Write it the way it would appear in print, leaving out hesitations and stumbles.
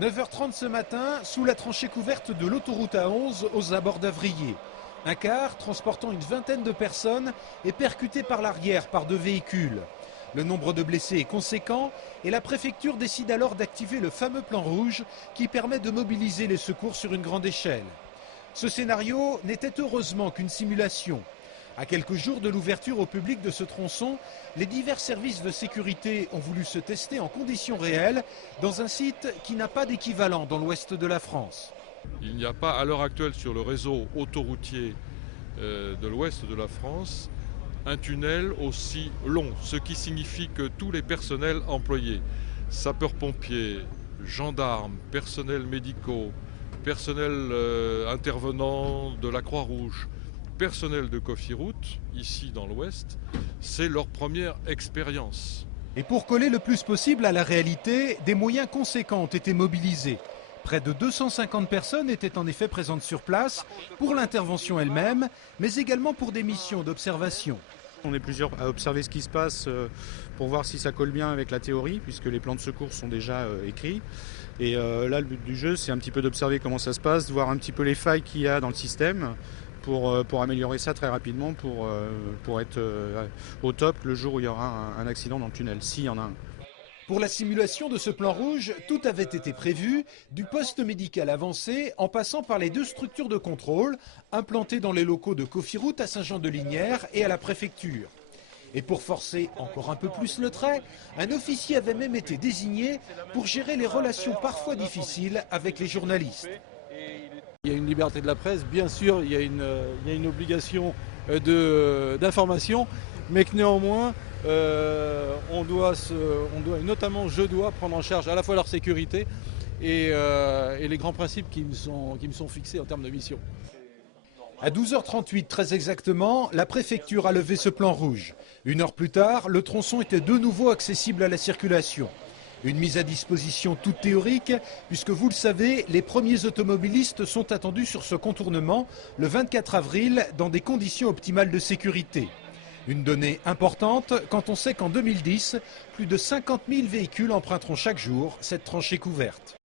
9h30 ce matin, sous la tranchée couverte de l'autoroute A11 aux abords d'Avrier. Un car transportant une vingtaine de personnes est percuté par l'arrière par deux véhicules. Le nombre de blessés est conséquent et la préfecture décide alors d'activer le fameux plan rouge qui permet de mobiliser les secours sur une grande échelle. Ce scénario n'était heureusement qu'une simulation. À quelques jours de l'ouverture au public de ce tronçon, les divers services de sécurité ont voulu se tester en conditions réelles dans un site qui n'a pas d'équivalent dans l'ouest de la France. Il n'y a pas à l'heure actuelle sur le réseau autoroutier de l'ouest de la France un tunnel aussi long, ce qui signifie que tous les personnels employés, sapeurs-pompiers, gendarmes, personnels médicaux, personnels intervenants de la Croix-Rouge, personnel de Cofiroute, ici dans l'Ouest, c'est leur première expérience. Et pour coller le plus possible à la réalité, des moyens conséquents ont été mobilisés. Près de 250 personnes étaient en effet présentes sur place pour l'intervention elle-même, mais également pour des missions d'observation. On est plusieurs à observer ce qui se passe pour voir si ça colle bien avec la théorie, puisque les plans de secours sont déjà écrits. Et là, le but du jeu, c'est un petit peu d'observer comment ça se passe, de voir un petit peu les failles qu'il y a dans le système, pour améliorer ça très rapidement, pour être au top le jour où il y aura un accident dans le tunnel, s'il y en a un. Pour la simulation de ce plan rouge, tout avait été prévu, du poste médical avancé en passant par les deux structures de contrôle implantées dans les locaux de Cofiroute à Saint-Jean-de-Lignières et à la préfecture. Et pour forcer encore un peu plus le trait, un officier avait même été désigné pour gérer les relations parfois difficiles avec les journalistes. Il y a une liberté de la presse, bien sûr, il y a une obligation d'information, mais que néanmoins, on doit, notamment je dois prendre en charge à la fois leur sécurité et les grands principes qui me sont fixés en termes de mission. À 12h38, très exactement, la préfecture a levé ce plan rouge. Une heure plus tard, le tronçon était de nouveau accessible à la circulation. Une mise à disposition toute théorique, puisque vous le savez, les premiers automobilistes sont attendus sur ce contournement le 24 avril dans des conditions optimales de sécurité. Une donnée importante quand on sait qu'en 2010, plus de 50 000 véhicules emprunteront chaque jour cette tranchée couverte.